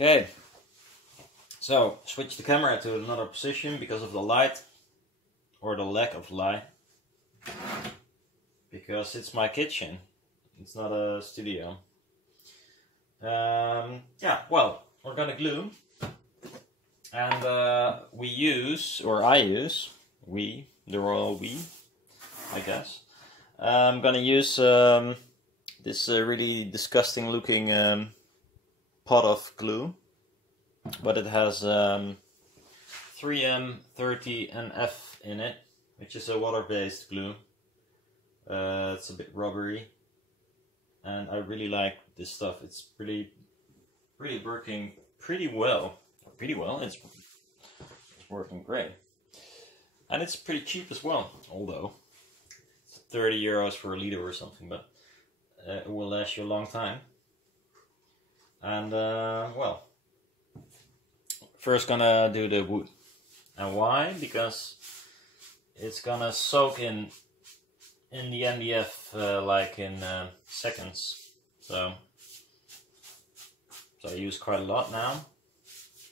Okay, so switch the camera to another position because of the light, or the lack of light, because it's my kitchen, it's not a studio. Yeah, well, we're gonna glue, and we use, or I use, they're all we, I guess. I'm gonna use this really disgusting looking pot of glue, but it has 3M30NF in it, which is a water-based glue. It's a bit rubbery, and I really like this stuff. It's really working pretty well. It's working great, and it's pretty cheap as well. Although it's 30 euros for a liter or something, but it will last you a long time. And well, first gonna do the wood. And why? Because it's gonna soak in the MDF like in seconds. So I use quite a lot now,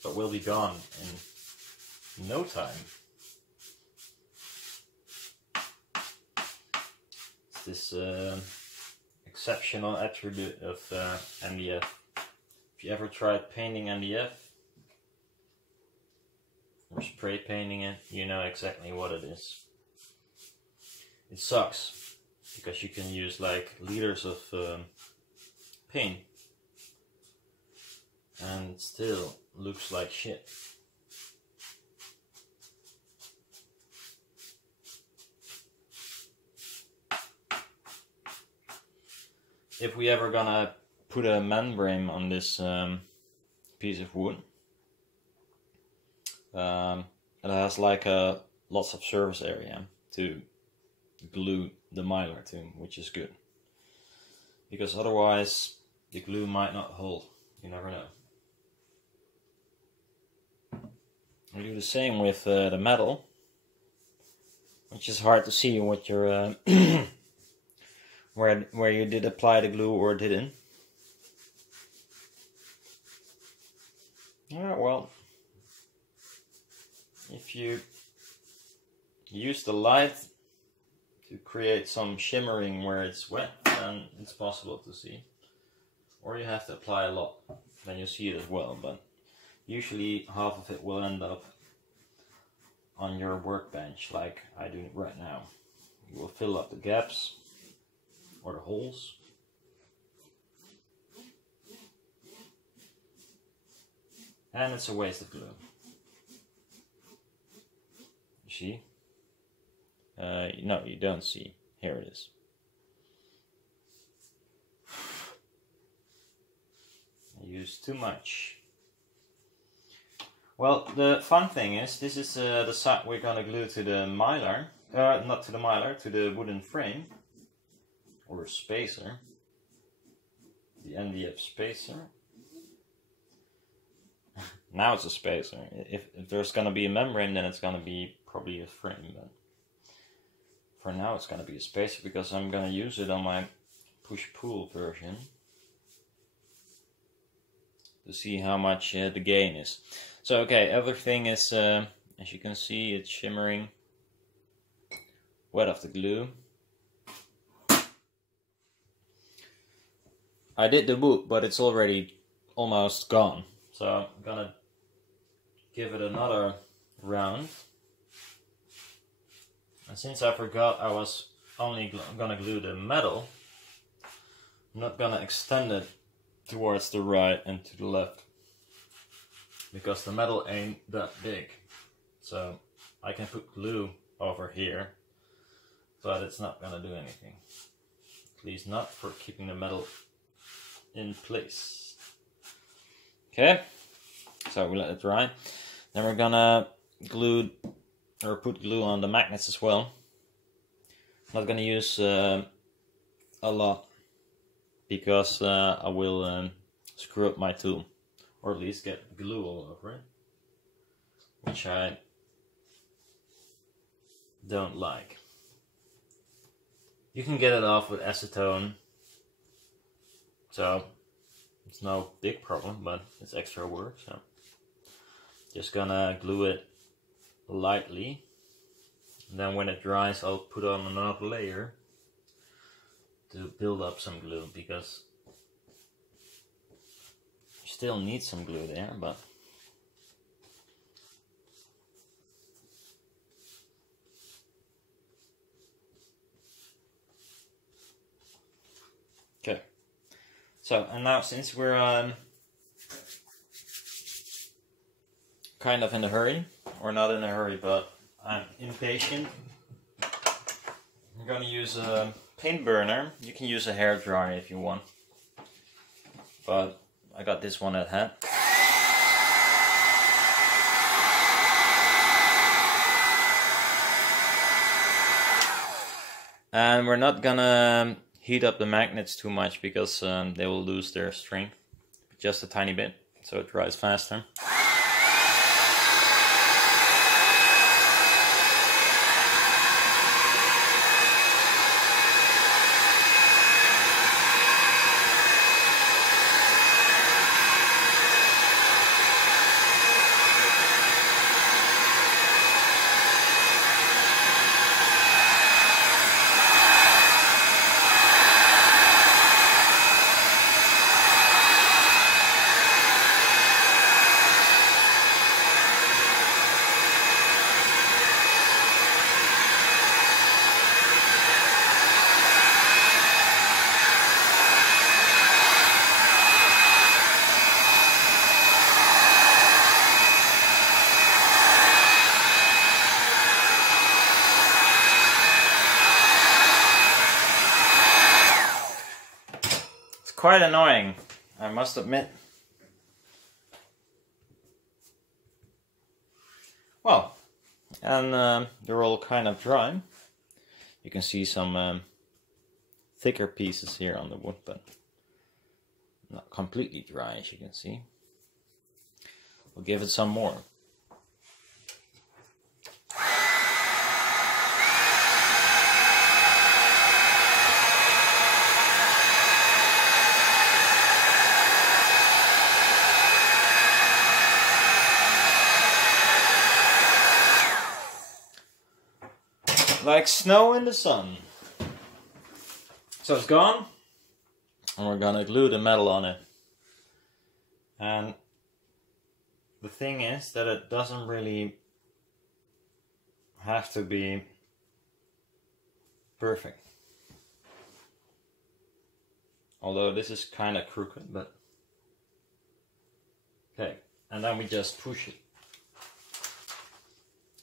but will be gone in no time. It's this exceptional attribute of MDF. If you ever tried painting MDF or spray painting it, you know exactly what it is. It sucks because you can use like liters of paint and it still looks like shit. If we ever gonna put a membrane on this piece of wood, it has like lots of surface area to glue the mylar to, which is good, because otherwise the glue might not hold. You never know. We do the same with the metal, which is hard to see what you're where you did apply the glue or didn't. Yeah, well, if you use the light to create some shimmering where it's wet, then it's possible to see. Or you have to apply a lot, then you see it as well, but usually half of it will end up on your workbench, like I do right now. You will fill up the gaps or the holes. And it's a waste of glue. You see? No, you don't see. Here it is. I used too much. Well, the fun thing is, this is the side we're gonna glue to the mylar. Not to the mylar, to the wooden frame. Or spacer. The MDF spacer. Now it's a spacer. If there's gonna be a membrane, then it's gonna be probably a frame. But for now, it's gonna be a spacer because I'm gonna use it on my push-pull version to see how much the gain is. So okay, everything is, as you can see, it's shimmering, wet off the glue. I did the wood, but it's already almost gone. So I'm gonna give it another round. And since I forgot I was only gonna glue the metal, I'm not gonna extend it towards the right and to the left, because the metal ain't that big. So I can put glue over here, but it's not gonna do anything. At least not for keeping the metal in place. Okay, so we let it dry. Then we're gonna glue or put glue on the magnets as well. I'm not gonna use a lot because I will screw up my tool, or at least get glue all over it, which I don't like. You can get it off with acetone, so It's no big problem, but it's extra work, so just gonna glue it lightly. And then when it dries, I'll put on another layer to build up some glue, because you still need some glue there, but okay. So, and now since we're kind of in a hurry, or not in a hurry, but I'm impatient, I'm gonna use a paint burner. You can use a hair dryer if you want, but I got this one at hand. And we're not gonna heat up the magnets too much, because they will lose their strength, just a tiny bit, so it dries faster. Quite annoying, I must admit. Well, and they're all kind of dry. You can see some thicker pieces here on the wood, but not completely dry, as you can see. We'll give it some more. Like snow in the sun. So it's gone, and we're gonna glue the metal on it. And the thing is that it doesn't really have to be perfect. Although this is kind of crooked, but okay. And then we just push it.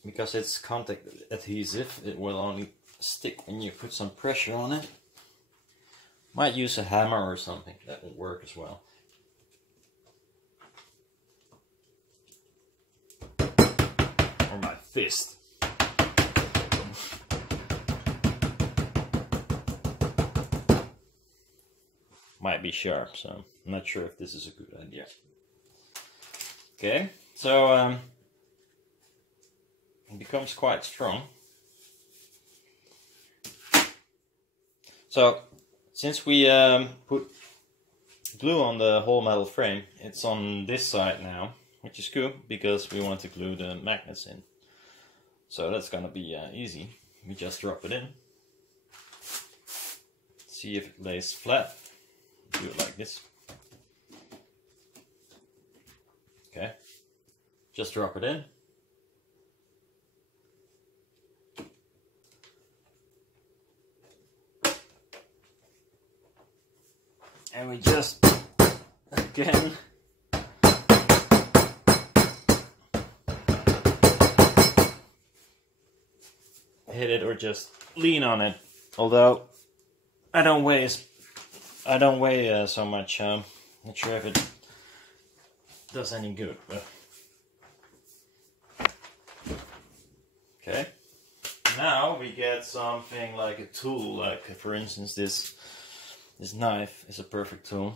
Because it's contact adhesive, it will only stick when you put some pressure on it. Might use a hammer or something, that will work as well. Or my fist. Might be sharp, so I'm not sure if this is a good idea. Okay, so it becomes quite strong. So, since we put glue on the whole metal frame, it's on this side now, which is good because we want to glue the magnets in. So that's gonna be easy. We just drop it in. See if it lays flat. Do it like this. Okay. Just drop it in. And we just, again, hit it or just lean on it. Although I don't weigh so much. Not sure if it does any good, but okay. Now we get something like a tool, like for instance this knife is a perfect tool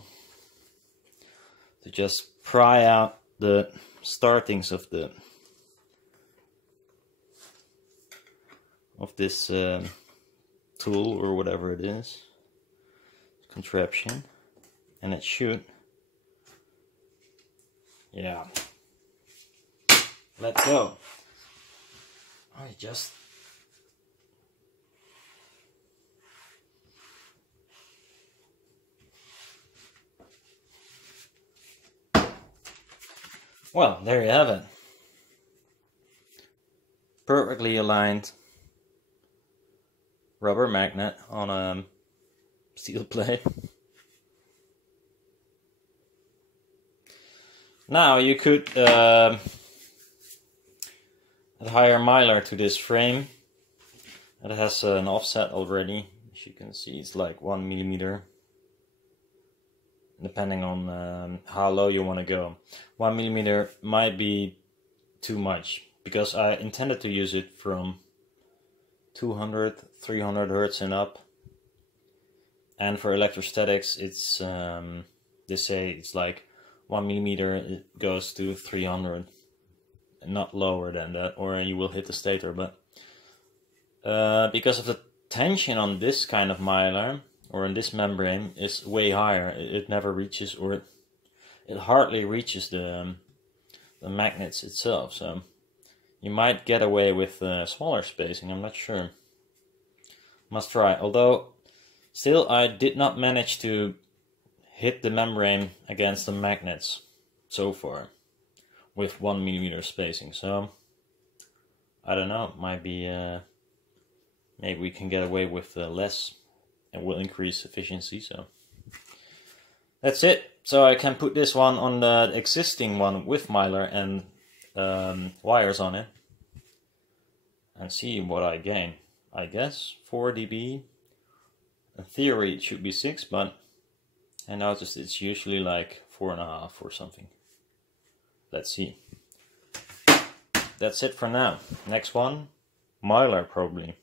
to just pry out the startings of this tool or whatever it is, contraption, and it should Yeah. Let's go. I just... Well, there you have it. Perfectly aligned rubber magnet on a steel plate. Now you could add higher mylar to this frame. It has an offset already. As you can see, it's like 1 millimeter. Depending on how low you want to go. 1 millimeter might be too much, because I intended to use it from 200, 300 hertz and up. And for electrostatics, it's they say it's like 1 millimeter, it goes to 300, not lower than that, or you will hit the stator. But because of the tension on this kind of mylar, or in this membrane, is way higher, it never reaches, or it hardly reaches the magnets itself. So you might get away with smaller spacing, I'm not sure. Must try. Although, still I did not manage to hit the membrane against the magnets so far with 1 millimeter spacing. So I don't know, might be maybe we can get away with less, and will increase efficiency. So that's it. So I can put this one on the existing one with mylar and wires on it, and see what I gain. I guess 4 dB. In theory it should be 6, but I noticed it's usually like 4.5 or something. Let's see. That's it for now. Next one, mylar probably.